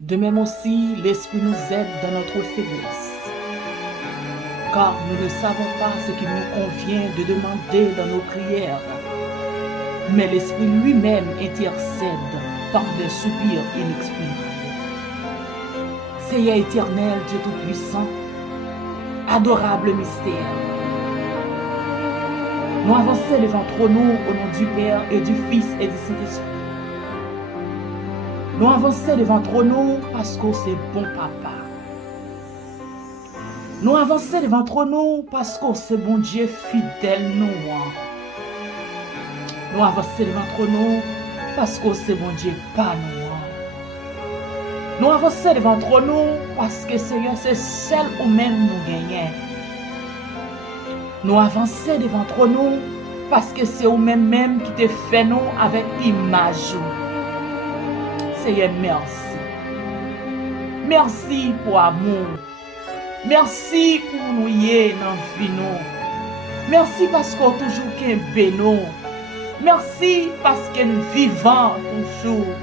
De même aussi, l'Esprit nous aide dans notre faiblesse, car nous ne savons pas ce qu'il nous convient de demander dans nos prières, mais l'Esprit lui-même intercède par des soupirs inexprimables. Seigneur éternel, Dieu Tout-Puissant, adorable mystère, nous avançons devant ton nom au nom du Père et du Fils et du Saint-Esprit. Nous avançons devant ton nom parce que c'est bon papa. Nous avançons devant ton nom parce que c'est bon Dieu fidèle nous. Nous avançons devant ton nom parce que c'est bon Dieu pas nous. Nous avançons devant ton nom parce que Seigneur c'est seul ou même nous gagnons. Nous avançons devant ton nom parce que c'est ou même qui te fait nous avec image. Seigneur, merci. Merci pour l'amour. Merci pour nous y dans la vie. Merci parce qu'on toujours qu'un bénon. Merci parce que nous vivons toujours.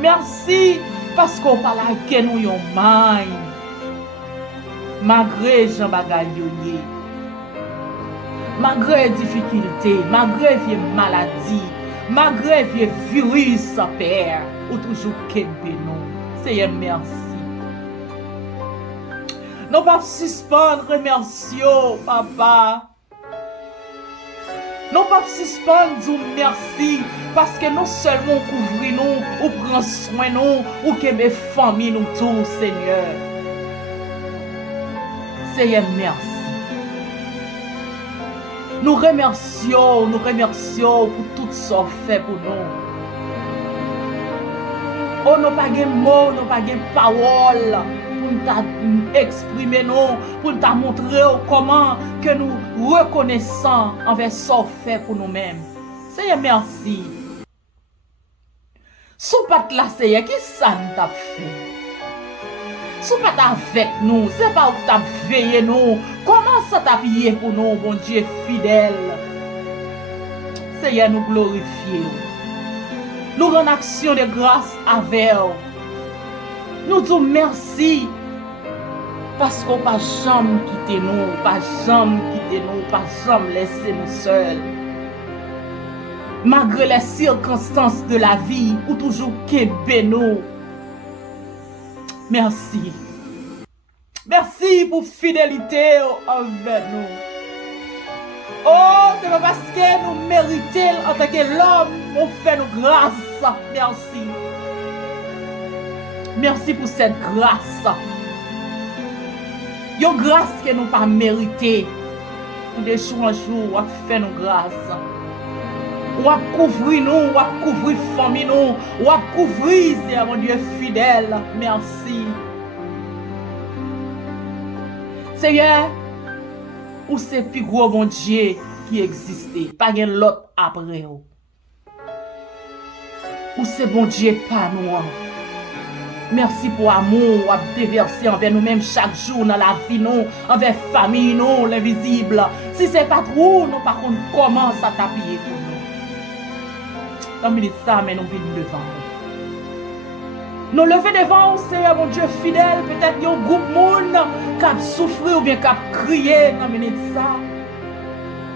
Merci parce qu'on parle avec nous yon main. Malgré Jean Bagayoye, malgré difficulté, malgré vieille maladie, malgré vieille virus, Père, ou toujours qu'un bénon. Seigneur, merci. Nous pas suspendre, remercions, papa. Nous pas suspendre, dire merci, parce que non seulement couvrir nous, ou prendre soin nous, ou que mes familles nous tous, Seigneur. Seigneur, merci. Nous remercions pour tout ce qu'on fait pour nous. Oh, nous pas de mots, nous pas de paroles pour nous exprimer, pour nous montrer comment que nous reconnaissons envers ce qu'on fait pour nous-mêmes. Seigneur, merci. Sous pas là, Seigneur, qui ça nous t'a fait? Sous pas avec nous, c'est pas où t'as veillé nous. Comment ça t'a payé pour nous, bon Dieu fidèle? Seigneur, nous glorifions. Nous rendons action de grâce avec vous. Nous disons merci. Parce qu'on pas jamais quitté nous, pas jamais quitté nous, pas jamais laissé nous seuls. Malgré les circonstances de la vie, ou toujours qu'aimer nous. Merci. Merci pour fidélité envers nous. Oh, c'est pas parce que nous méritons en tant que l'homme, on fait nos grâces. Merci. Merci pour cette grâce. Une grâce que nous pas méritée. De jour en jour, on fait nos grâces. On couvrir nous, on couvrir famille nous, on couvrir, c'est mon Dieu fidèle. Merci. Seigneur, ou c'est plus gros bon Dieu qui existait, pas gen l'autre après ou. Ou c'est bon Dieu pas nous. Merci pour l'amour ou déverser envers nous-mêmes chaque jour dans la vie nous, envers famille nous, l'invisible. Si c'est pas trop, nous par contre comment ça t'appuyer pour nous. Dans minute ça, mais nous venons devant nous. Nous lever devant, Seigneur mon Dieu fidèle, peut-être il y a un groupe monde qui a souffert ou bien qui a crié dans minute ça.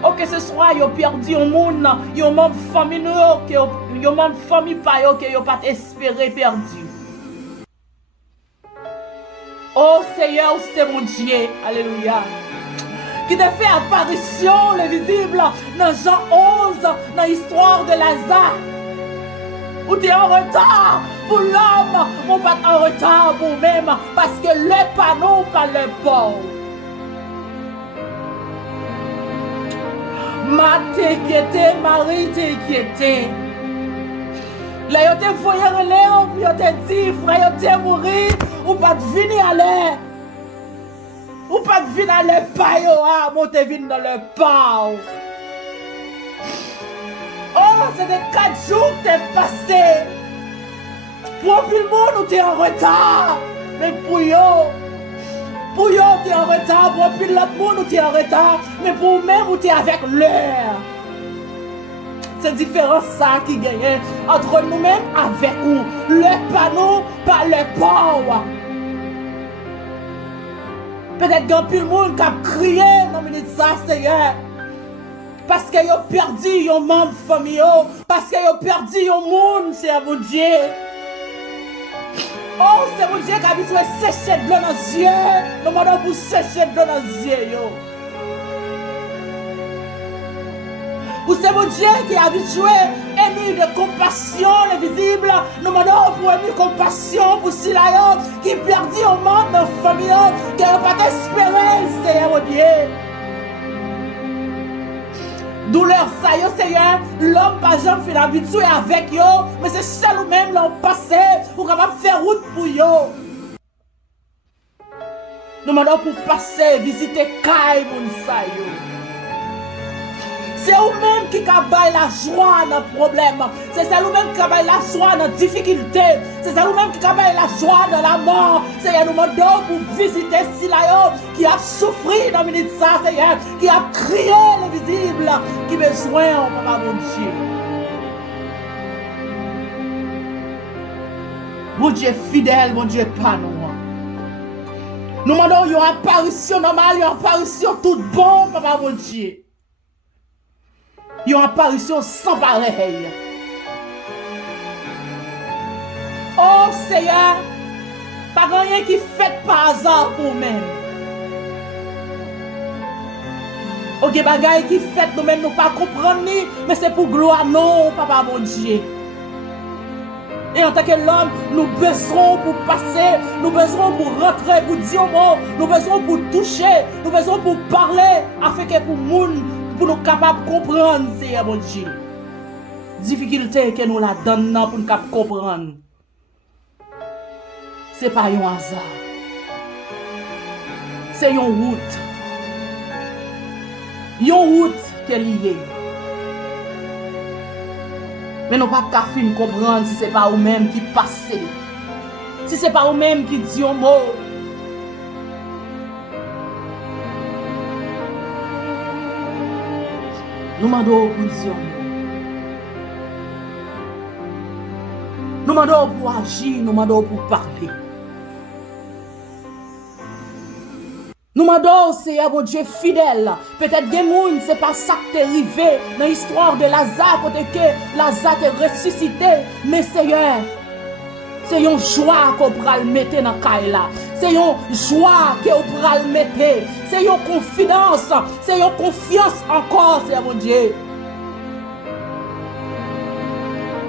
Ou que ce soit, ils ont perdu un monde, ils ont même famille, ils ont même famille pas qui n'ont pas espéré perdu. Oh Seigneur, c'est mon Dieu, alléluia, qui t'a fait apparition, le visible, dans Jean 11, dans l'histoire de Lazare. Ou tu es en retard pour l'homme, ou pas en retard pour nous-mêmes, parce que le panneau, pas le pauvre. Ma t'inquiété, Marie t'inquiété. Là, yo te voyé relève, yo te dit, frère, yo te mourir, ou pas de venir à l'air. Ou pas de venir à l'air, pas yo, ah, mon te venu dans le pas. Oh, c'est des 4 jours que t'es passé. Pour plus le monde, ou t'es en retard. Mais pour yo, t'es en retard. Pour plus l'autre monde, ou t'es en retard. Mais pour même, ou t'es avec l'heure. C'est différence ça qui gagne entre nous-mêmes avec nous. Le pas nous, pas le pauvre. Peut-être qu'il y a plus de monde qui a crié dans le minute ça, Seigneur. Parce qu'ils ont perdu un membre de famille. Parce qu'ils ont perdu un monde, c'est mon Dieu. Oh, c'est mon Dieu qui a habitué à sécher de l'eau dans les yeux. Nous demandons pour sécher de l'eau dans les yeux. Ou c'est mon Dieu qui est habitué, ému de compassion, l'invisible. Nous demandons pour ému compassion pour Silayo qui perdit au monde dans la famille, qui n'a pas d'espérance, Seigneur mon Dieu. Douleur ça, yo, Seigneur, l'homme pas jamais fait habitué avec yo, mais c'est seul ou même l'homme passé pour capable faire route pour yo. Nous demandons pour passer, visiter Kai Mounsayo. C'est vous-même qui avez la joie dans le problème. C'est vous-même qui avez la joie dans la difficulté. C'est vous-même qui avez la joie dans la mort. Seigneur, nous demandons pour visiter Silayo qui a souffert dans le minute ça, Seigneur, qui a crié l'invisible, qui a besoin, Papa mon Dieu. Mon Dieu fidèle, mon Dieu pas nous. Nous demandons une apparition normale, une apparition toute bonne, Papa mon Dieu. Une apparition sans pareil. Oh Seigneur, pas rien qui fait par hasard pour nous-mêmes. Ok, bagay qui fait nous-mêmes nous pas comprendre, mais c'est pour gloire non, Papa mon Dieu. Et en tant que l'homme, nous besoin pour passer, nous besoin pour rentrer, pour dire mot, nous besoin pour toucher, nous besoin pour parler, afin que pour nous, pour nous capables de comprendre, Seigneur mon Dieu. Difficulté que nous la donnons pour nous capables de comprendre. Ce n'est pas un hasard. C'est une route. Une route qui est liée. Mais nous ne pouvons pas comprendre si ce n'est pas vous-même qui passez. Si ce n'est pas vous-même qui dit un mot. Nous demandons pour dire un mot. Nous demandons pour agir, nous demandons pour parler. Nous demandons, Seigneur, mon Dieu fidèle. Peut-être que gens, ce n'est pas ça qui est arrivé dans l'histoire de Lazare, côté que Lazare est ressuscité. Mais Seigneur, c'est une joie qu'on pourra le mettre dans le cas. C'est une joie qu'on pourra le mettre. C'est une confidence. C'est une confiance encore, Seigneur, mon Dieu.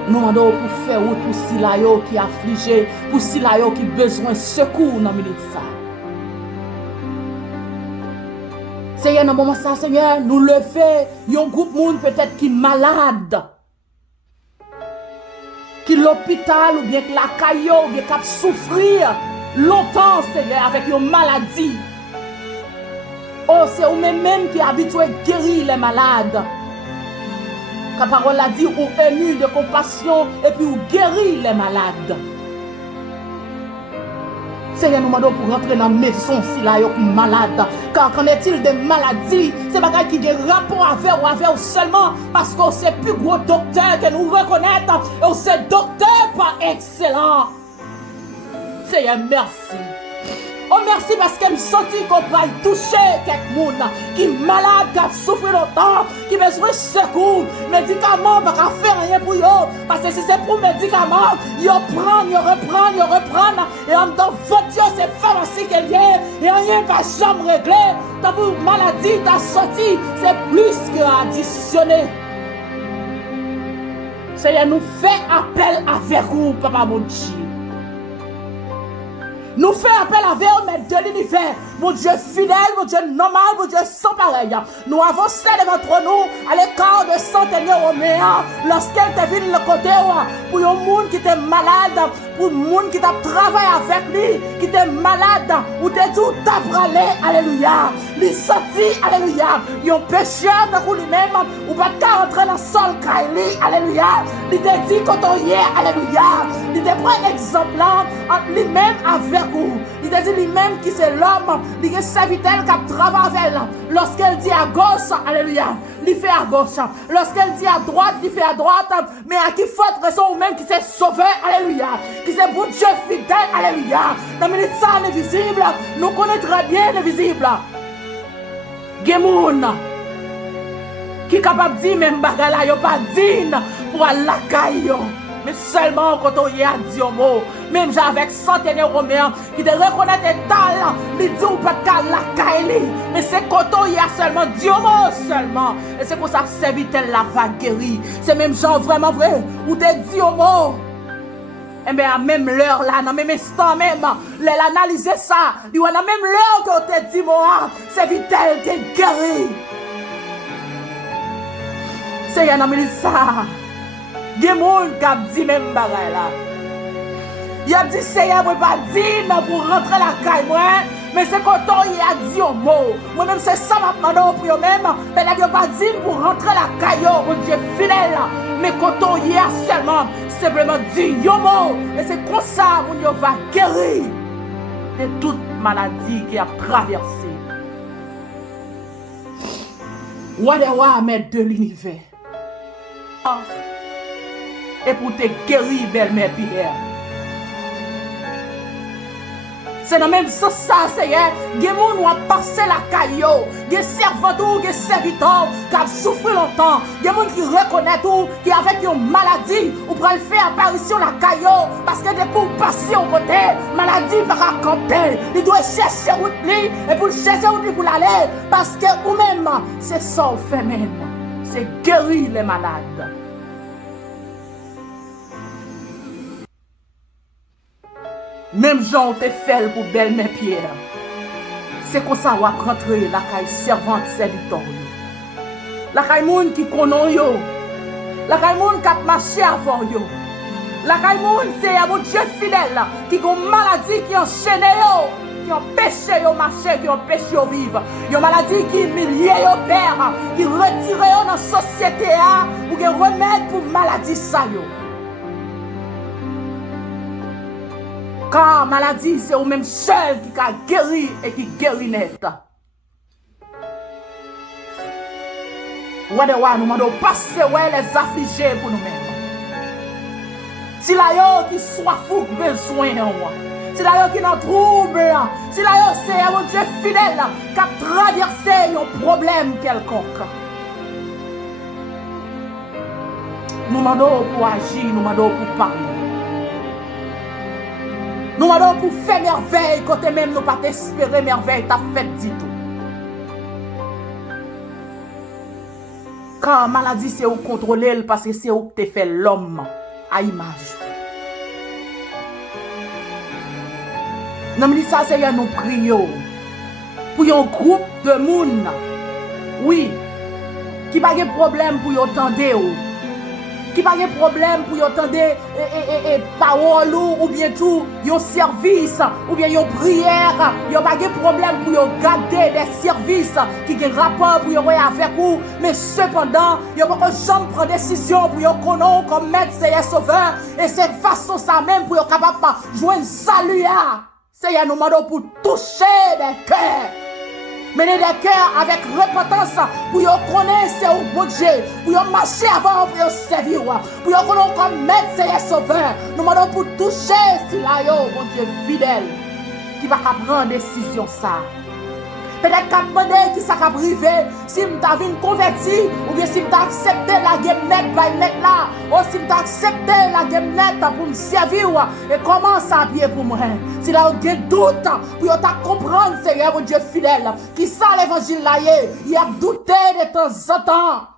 Nous demandons pour faire route pour Silayo qui est affligé, pour Silayo qui a besoin de secours dans le milieu de ça. Seigneur, dans le moment ça, Seigneur, nous le fait, il y a un groupe de monde peut-être qui est malade, qui est l'hôpital ou bien que la caillou, ou bien qui a souffrir longtemps, Seigneur, avec une maladie. Oh, c'est vous-même qui est habitué à guérir les malades. La parole a dit, ou ému de compassion et puis ou guérir les malades. Seigneur, nous demandons pour rentrer dans la maison si là, vous malade. Car qu'en est-il de maladies? C'est pas qui a un rapport avec seulement parce qu'on c'est plus gros docteur que nous reconnaître. Et on c'est docteur pas excellent. Seigneur, merci. Oh merci parce qu'elle me sentit qu'on va toucher quelqu'un qui est malade, qui a souffert longtemps, qui a besoin de secours. Médicaments, on ne peut pas faire rien pour eux. Parce que si c'est pour médicaments, ils reprennent. Et en tant que votre Dieu, c'est pharmacie qu'elle est. Et rien ne va jamais régler. Tant pour maladie, ta sortie, c'est plus que additionner. Seigneur, nous fait appel avec vous, Papa mon Dieu. Nous fait appel avec vous, maître de l'univers. Mon Dieu fidèle, mon Dieu normal, mon Dieu sans pareil. Nous avançons devant nous à l'écart de centenaires romains. Lorsqu'elle te vient le côté, pour un monde qui était malade, pour un monde qui t'a travaillé avec lui, qui était malade, ou t'es tout t'a bralé, alléluia. Il sorti, alléluia. Il y a un pécheur de lui-même, ou pas qu'à rentrer dans le sol, alléluia. Il t'a dit quand on y est, alléluia. Il te prend exemple entre lui-même avec vous. Il te dit lui-même qui c'est l'homme, il est serviteur qui travaille avec elle. Lorsqu'elle dit à gauche, alléluia, il fait à gauche. Lorsqu'elle dit à droite, il fait à droite. Mais à qui faut raison ou même qui s'est sauvé, alléluia, qui c'est pour Dieu fidèle, alléluia. Dans le ça l'invisible, nous connaissons très bien l'invisible. Gemoun qui est capable de dire même bagala, yo pas digne pour la caille. Mais seulement quand on y a dit un mot, même avec centaines de Romains qui te reconnaissent tes talents, ils disent pas qu'à la caille. Mais c'est quand on y a seulement dit un mot seulement. Et c'est pour ça que serviteur la va guérir. C'est même genre vraiment vrai, où te dit un mot. Et bien à même l'heure là, dans même instant même, l'analyser ça, il y a même l'heure qu'on te dit moi, serviteur te guéri. C'est y a nan ça. Des moun qui dit même bagay là. Il a dit c'est moi pas dire pour rentrer la caille moi, mais c'est quand il a dit un mot. Moi même c'est ça m'a demandé pour eux même, mais il a pas dit pour rentrer la caille, mon Dieu fidèle. Mais quand il a seulement simplement dit un mot, et c'est comme ça mon Dieu va guérir de toute maladie qui a traversé. Wadewa maître de l'univers. Et pour te guérir, belle-mère Pierre. C'est dans même sens ça, Seigneur. Il y a des gens qui ont passé la caillou. Il y a des servants, des serviteurs qui ont souffert longtemps. Il y a des gens qui reconnaissent tout, qui avec une maladie, ou pour faire apparition la caillou. Parce que depuis pour passer au côté, maladie va camper. Il doit chercher route et pour chercher route pour l'aller. Parce que vous-même, c'est ça vous fait même. C'est guérir les malades. Même Jean te fait pour belle-mère Pierre. C'est comme ça qu'on va rentrer la caille servante serviteur. La caille moun qui connaît yo. La caille moun qui a marché avant yo. La caille moun c'est un Dieu fidèle qui a une maladie qui enchaîne yo. Qui empêche yo marcher, qui empêche yo vivre. Une maladie qui humilie yo père, qui retire yo dans la société ou qui remet pour maladie ça yo. Car maladie c'est au même seul qui a guéri et qui guérit net. Nous demandons passer les affligés pour nous-mêmes. Si la yo qui soit fou besoin de moi. Si la yo qui n'a trouble, si la yo c'est un Dieu fidèle qui a traversé un problème quelconque. Nous demandons pour agir, nous demandons pour parler. Nous demandons pour faire merveille, côté même nous pas espérer merveille, t'as fait du tout. Quand maladie c'est où contrôler parce que c'est où tu fait l'homme à image. Nous disons ça, c'est nous prions pour un groupe de monde, oui, qui n'a pas de problème pour entendre, qui n'a pas de problème pour entendre parole ou bien tout, un service ou bien une prière, il n'y a pas de problème pour garder des services qui ont rapport pour avec vous, mais cependant, il n'y a pas de jamais prendre décision pour connaître comme maître et sauveur, et c'est façon ça même pour être capable de jouer un salut. Seigneur, nous demandons pour toucher des cœurs. Mener des cœurs avec repentance pour connaître c'est au bon Dieu, pour marcher avant, pour servir, pour connaître comme maître et sauveur. Nous demandons pour toucher si là, mon Dieu fidèle, qui va prendre décision ça. Peut-être qu'à demander qui ça va arriver, si je t'ai converti, ou bien si je t'ai accepté la game net, là, ou si je t'ai accepté la game net pour me servir, et comment ça bien pour moi. Si là, vous avez des doutes, pour comprendre, Seigneur, mon Dieu fidèle, qui ça l'évangile là, il a douté de temps en temps.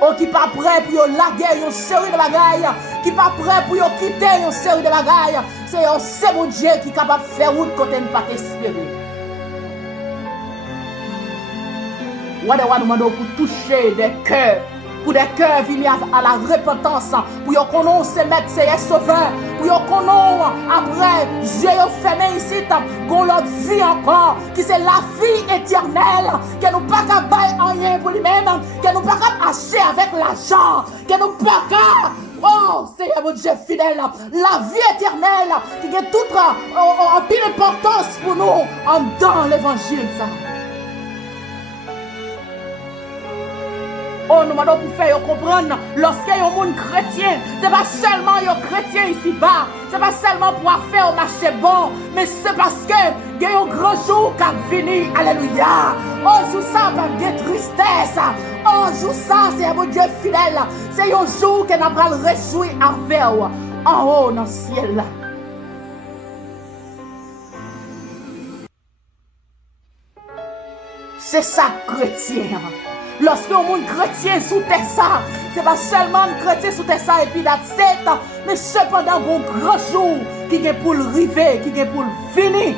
Ou qui pas prêt pour laguer une série de bagailles, qui pas prêt pour quitter une série de bagailles, c'est mon Dieu qui est capable de faire route quand il ne pas t'espérer. Nous demandons pour toucher des cœurs, pour des cœurs venir à la repentance, pour qu'on se mette ses sauveurs, pour qu'on après, Dieu fermé ici, qu'on leur vie encore, qui c'est la vie éternelle, que nous pas qu'à bailler rien pour lui-même, que nous pas qu'à acheter avec l'argent, que nous pas qu'à Oh, Seigneur mon Dieu fidèle, la vie éternelle qui a toute en pile importance pour nous dans l'évangile. Oh, nous demandons pour faire comprendre, lorsqu'il y a un monde chrétien, ce n'est pas seulement un chrétien ici-bas, ce n'est pas seulement pour faire un marché bon, mais c'est parce que il y a un grand jour qui a venu, alléluia. Oh, jour ça, pas de tristesse. Oh, jour ça, c'est mon Dieu fidèle. C'est un jour que nous allons le réjouir avec en haut dans le ciel. C'est ça, chrétien. Lorsque un monde chrétien sous terre ça, c'est pas seulement un chrétien sous terre ça et puis d'accepte, mais cependant un grand jour qui est pour le river, qui est pour le finir.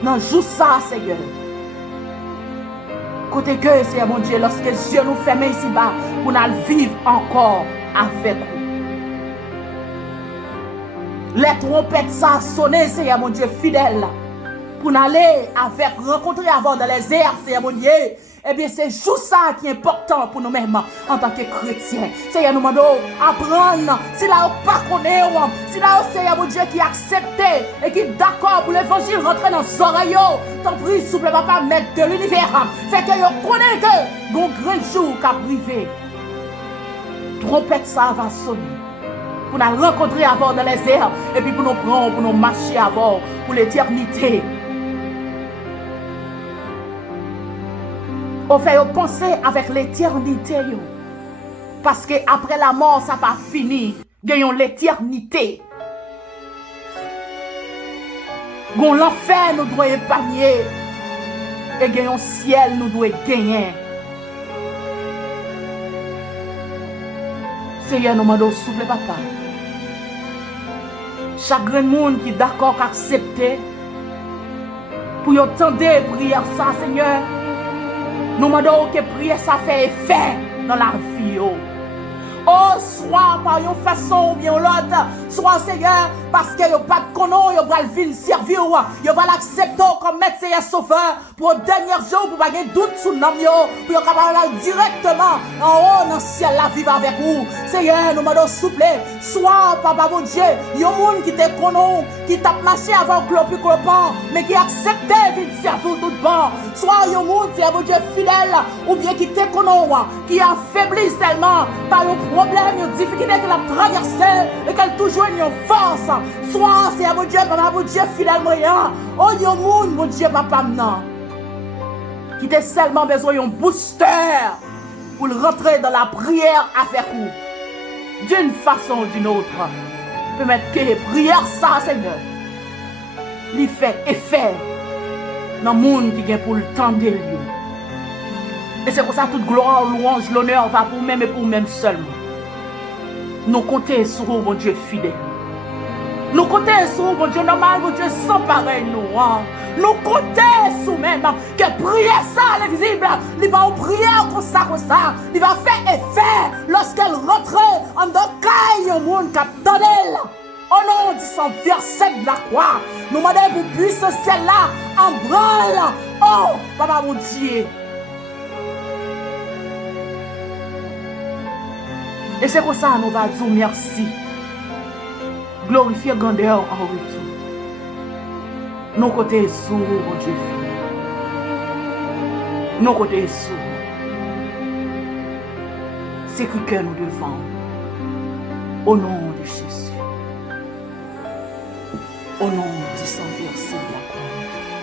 Non, joue ça, Seigneur. Côté que, Seigneur mon Dieu, lorsque Dieu nous ferme ici-bas, pour nous vivre encore avec vous. Les trompettes ça sonner, Seigneur mon Dieu fidèle. Pour nous aller avec, rencontrer avant dans les airs, Seigneur mon Dieu. Eh bien, c'est juste ça qui est important pour nous-mêmes en tant que chrétiens. Seigneur, nous demandons apprendre, si là, on pas connaît, si là, Seigneur mon Dieu qui accepte et qui est d'accord pour l'évangile rentrer dans les oreilles, t'en prie, s'il vous plaît, papa, maître de l'univers. Fait que vous connaissez que, bon grand jour qu'a privé, trompette ça va sonner. Pour nous rencontrer avant dans les airs, et puis pour nous prendre, pour nous marcher avant, pour l'éternité. On fait penser avec l'éternité. Parce que après la mort, ça pas fini. Gagnons l'éternité. Gon l'enfer nous doit épargner. Et gagnons ciel nous doit gagner. Seigneur, nous demandons souple papa. Chaque grand monde qui est d'accord d'accepter pour y entendre prière ça, Seigneur. Nous demandons que prière ça fait effet dans la vie. Oh, soit par une façon ou bien l'autre, soit Seigneur, parce qu'il n'y a pas de connon, il va le servir, il va l'accepter comme maître Seigneur sauveur pour le dernier jour, pour pas de doute sur le nom, pour qu'il directement en haut dans le ciel, la vivre avec vous. Seigneur, nous demandons souple, soit, papa mon Dieu, il y a un monde qui te connon, qui t'a marché avant le clopin, mais qui accepte de servir tout bon. Soit il y a un monde, c'est mon Dieu fidèle, ou bien qui te connon, qui affaiblit seulement par le problème, une difficulté qu'elle a traversée et qu'elle toujours une force. Soit c'est mon Dieu, papa, mon Dieu fidèle moyen. Oh, il y a un monde, mon Dieu, papa, maintenant, qui a seulement besoin d'un booster pour rentrer dans la prière avec vous. D'une façon ou d'une autre. Permettre que la prière, ça, Seigneur, lui fait effet dans le monde qui est pour le temps de Dieu. Et c'est pour ça que toute gloire, louange, l'honneur va pour même et pour même seulement. Nous comptons sur vous, mon Dieu fidèle. Nous comptons sur vous, mon Dieu normal, mon Dieu sans pareil, nous. Nous comptons sur même que prière ça, l'invisible, il va prière comme ça, il va faire effet lorsqu'elle rentre en caille au monde qui a donné. Au nom de son verset de la croix, nous demandons pour puissance ce ciel-là en branle. Oh, papa mon Dieu. Et c'est pour ça que nous allons dire merci. Glorifier grandeur en retour. Nos côtés sous, mon Dieu. Nos côtés sous. C'est que nous devons. Au nom de Jésus. Au nom du Saint-Verset de la croix.